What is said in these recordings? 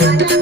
ಬಡ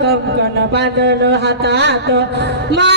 কঙ্কন বাদল হাতাত। মা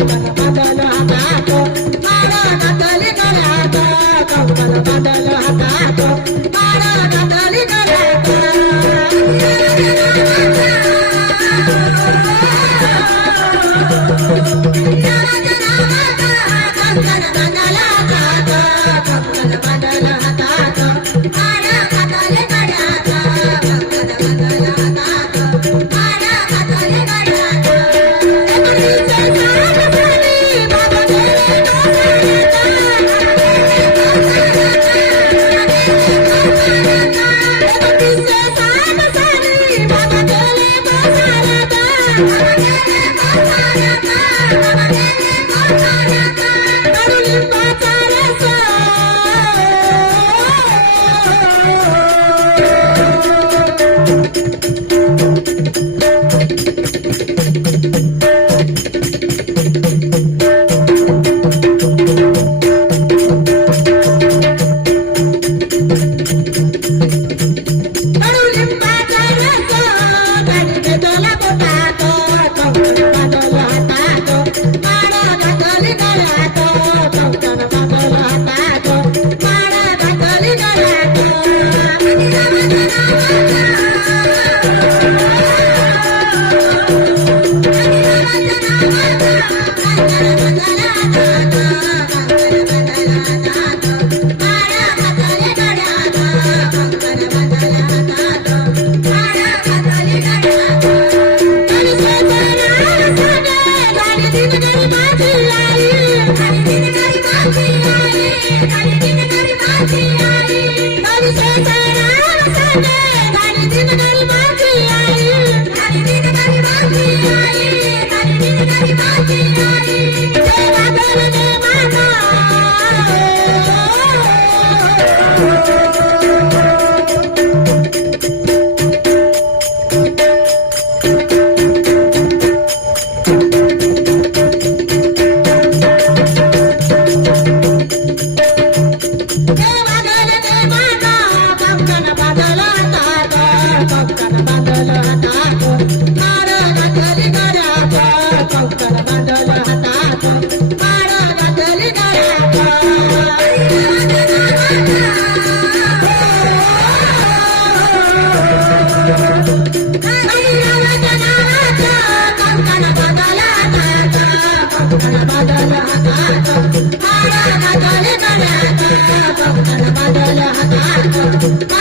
Thank.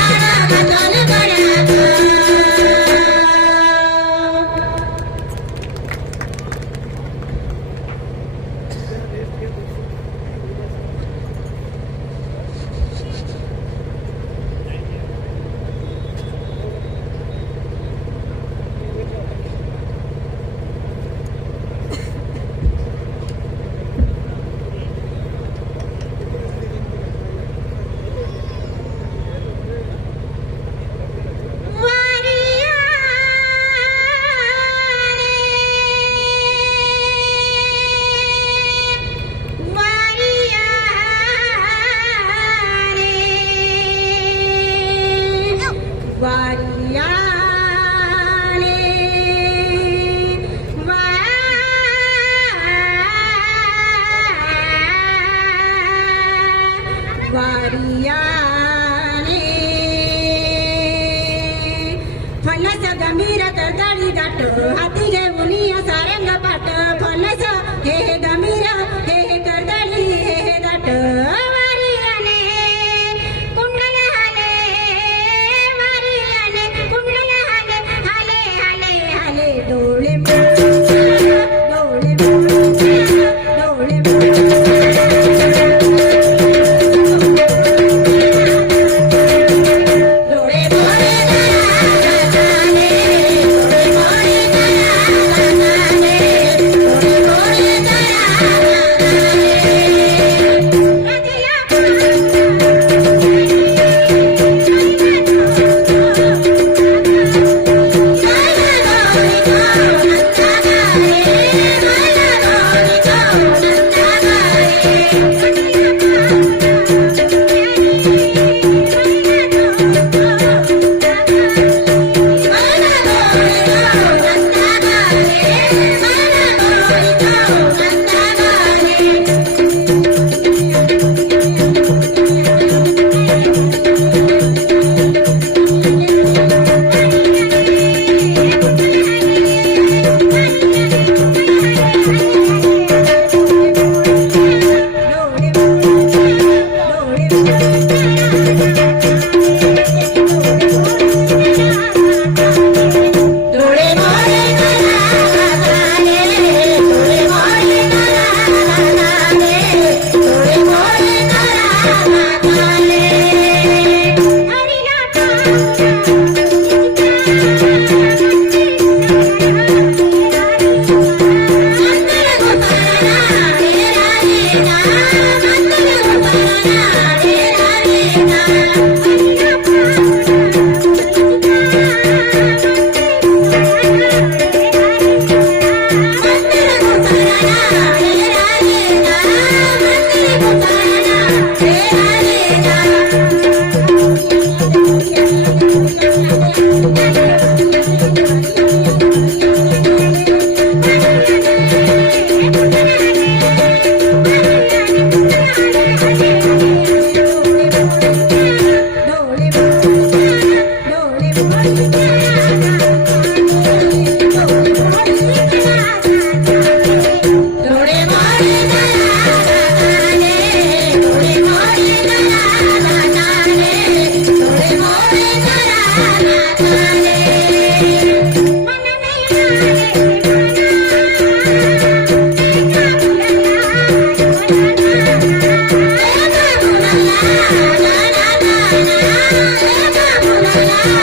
bana, bana, bana, bana.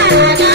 Bye.